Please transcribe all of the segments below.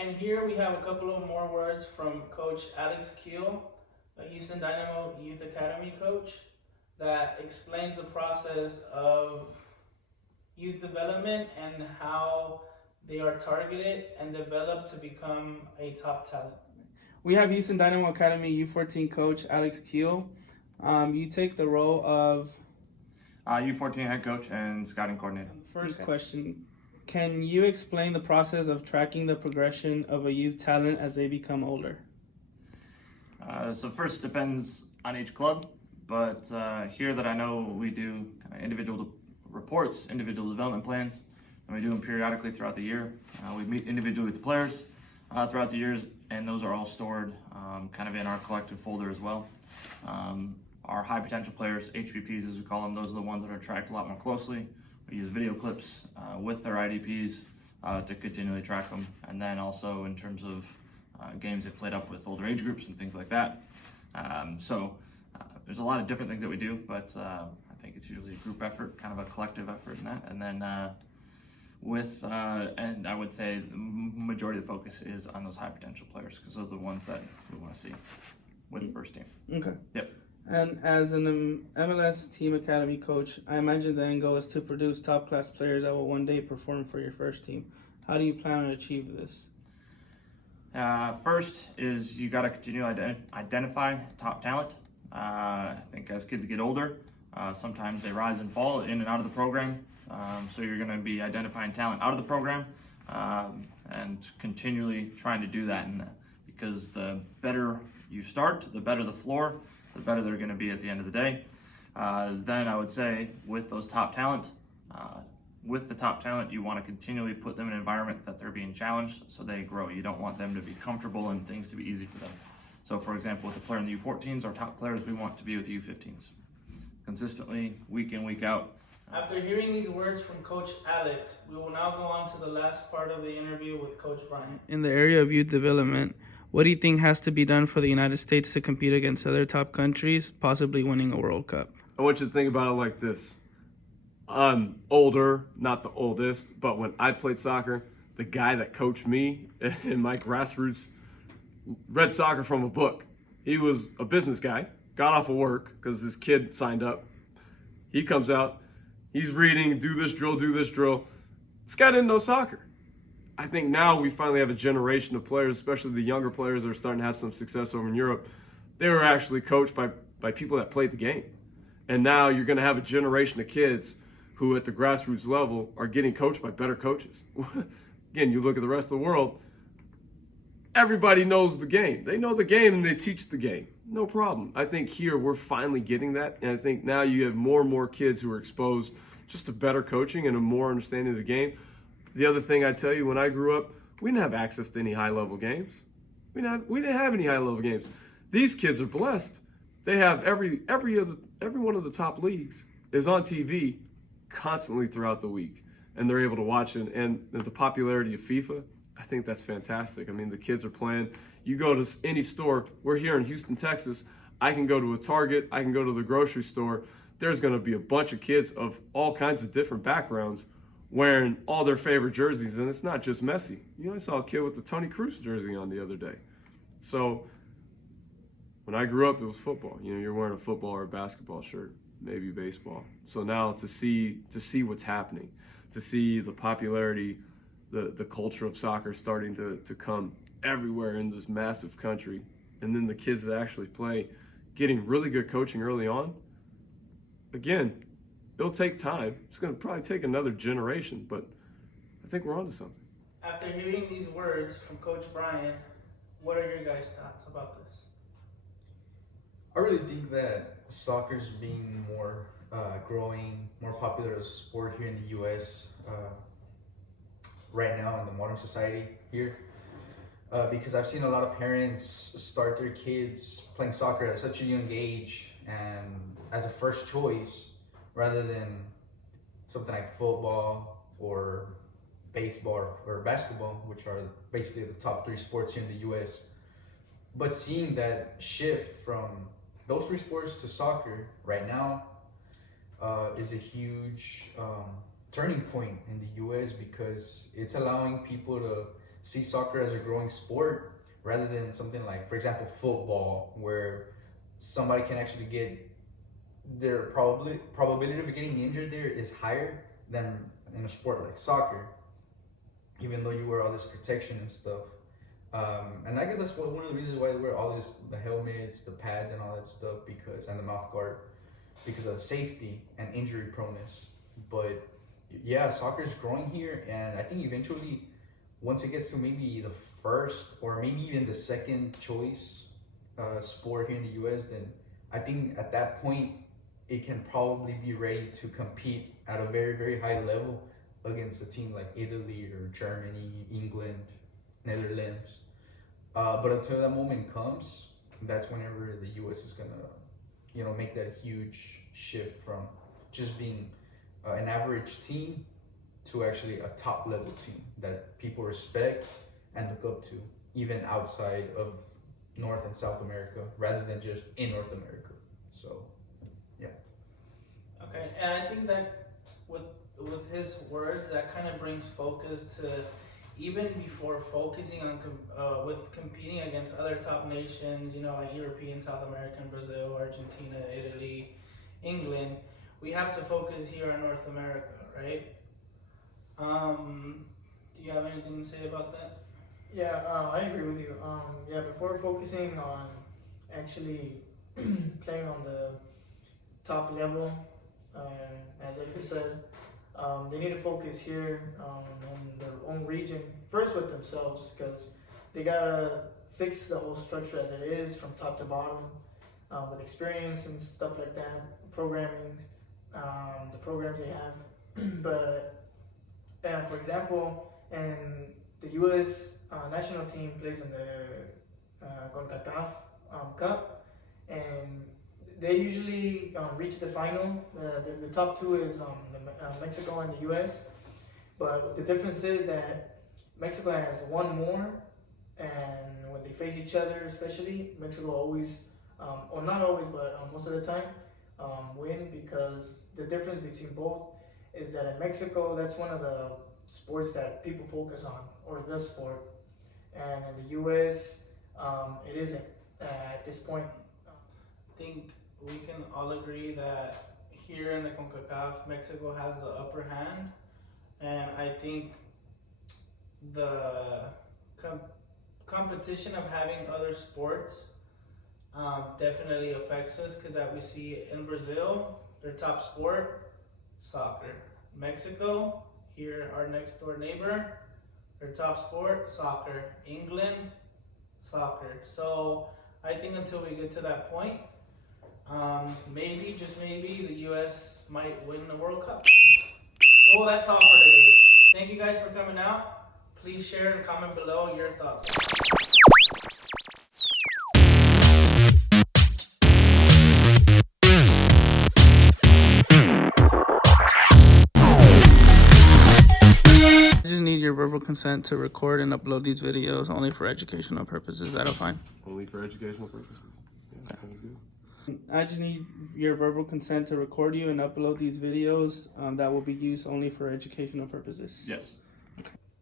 And here we have a couple of more words from Coach Alex Keel, a Houston Dynamo Youth Academy coach, that explains the process of youth development and how they are targeted and developed to become a top talent. We have Houston Dynamo Academy U14 coach Alex Keel. You take the role of U14 head coach and scouting coordinator. First question, can you explain the process of tracking the progression of a youth talent as they become older? So first depends on each club, but here that I know we do kind of individual reports, individual development plans, and we do them periodically throughout the year. We meet individually with the players throughout the years, and those are all stored kind of in our collective folder as well. Our high potential players, HPPs as we call them, those are the ones that are tracked a lot more closely. We use video clips with their IDPs to continually track them. And then also in terms of games they played up with older age groups and things like that. So there's a lot of different things that we do, but I think it's usually a group effort, kind of a collective effort in that. And then and I would say the majority of the focus is on those high potential players because those are the ones that we want to see with the first team. Okay. Yep. And as an MLS Team Academy coach, I imagine the end goal is to produce top-class players that will one day perform for your first team. How do you plan to achieve this? First is you got to continue to identify top talent. I think as kids get older, sometimes they rise and fall in and out of the program. So you're going to be identifying talent out of the program and continually trying to do that. And because the better you start, the better the floor, the better they're going to be at the end of the day. Then I would say with those top talent, you want to continually put them in an environment that they're being challenged so they grow. You don't want them to be comfortable and things to be easy for them. So for example, with the player in the U14s, our top players, we want to be with the U15s. Consistently, week in, week out. After hearing these words from Coach Alex, we will now go on to the last part of the interview with Coach Brian. In the area of youth development, what do you think has to be done for the United States to compete against other top countries, possibly winning a World Cup? I want you to think about it like this. I'm older, not the oldest, but when I played soccer, the guy that coached me in my grassroots read soccer from a book. He was a business guy, got off of work because his kid signed up. He comes out, he's reading, do this drill, do this drill. This guy didn't know soccer. I think now we finally have a generation of players, especially the younger players that are starting to have some success over in Europe. They were actually coached by people that played the game. And now you're going to have a generation of kids who at the grassroots level are getting coached by better coaches. Again, you look at the rest of the world, everybody knows the game. They know the game and they teach the game. No problem. I think here we're finally getting that. And I think now you have more and more kids who are exposed just to better coaching and a more understanding of the game. The other thing I tell you, when I grew up, we didn't have access to any high-level games. We didn't have any high-level games. These kids are blessed. They have every one of the top leagues is on TV constantly throughout the week, and they're able to watch it. And the popularity of FIFA, I think that's fantastic. I mean, the kids are playing. You go to any store. We're here in Houston, Texas. I can go to a Target. I can go to the grocery store. There's going to be a bunch of kids of all kinds of different backgrounds wearing all their favorite jerseys, and it's not just Messi. I saw a kid with the Toni Kroos jersey on the other day. So when I grew up, it was football. You're wearing a football or a basketball shirt, maybe baseball. So now to see what's happening, to see the popularity, the culture of soccer starting to come everywhere in this massive country, and then the kids that actually play getting really good coaching early on, again, it'll take time. It's going to probably take another generation, but I think we're onto something. After hearing these words from Coach Brian, what are your guys' thoughts about this? I really think that soccer's being more growing, more popular as a sport here in the U.S. Right now in the modern society here. Because I've seen a lot of parents start their kids playing soccer at such a young age and as a first choice, rather than something like football or baseball or basketball, which are basically the top three sports here in the U.S. But seeing that shift from those three sports to soccer right now is a huge turning point in the U.S. because it's allowing people to see soccer as a growing sport rather than something like, for example, football, where somebody can actually get their probability of getting injured there is higher than in a sport like soccer, even though you wear all this protection and stuff. And I guess that's one of the reasons why they wear all this, the helmets, the pads, and all that stuff, and the mouth guard, because of the safety and injury proneness. But yeah, soccer is growing here, and I think eventually, once it gets to maybe the first or maybe even the second choice sport here in the U.S., then I think at that point it can probably be ready to compete at a very, very high level against a team like Italy or Germany, England, Netherlands. But until that moment comes, that's whenever the U.S. is gonna, make that huge shift from just being an average team to actually a top level team that people respect and look up to, even outside of North and South America, rather than just in North America. So, yeah. Okay, and I think that with his words, that kind of brings focus to, even before focusing on with competing against other top nations, like European, South American, Brazil, Argentina, Italy, England, we have to focus here on North America, right? Do you have anything to say about that? Yeah, I agree with you. Before focusing on actually playing on the top level, as Edgar said, they need to focus here in their own region, first with themselves, because they gotta fix the whole structure as it is from top to bottom, with experience and stuff like that, programming, the programs they have. But for example, in the U.S. National team plays in the CONCACAF Cup, and they usually reach the final. The top two is Mexico and the U.S. But the difference is that Mexico has one more, and when they face each other, especially, Mexico always, or not always, but most of the time, win, because the difference between both is that in Mexico, that's one of the sports that people focus on, or the sport, and in the U.S., it isn't at this point. I think we can all agree that here in the CONCACAF, Mexico has the upper hand, and I think the competition of having other sports definitely affects us, because that we see in Brazil, their top sport, soccer. Mexico, here our next door neighbor, their top sport, soccer. England, soccer. So I think until we get to that point, maybe, just maybe, the U.S. might win the World Cup. Well, that's all for today. Thank you guys for coming out. Please share and comment below your thoughts. I just need your verbal consent to record and upload these videos only for educational purposes. Is that all fine? Only for educational purposes. Yeah, that sounds good. I just need your verbal consent to record you and upload these videos that will be used only for educational purposes. Yes.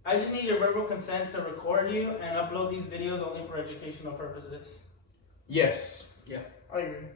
I just need your verbal consent to record you and upload these videos only for educational purposes. Yes. I agree.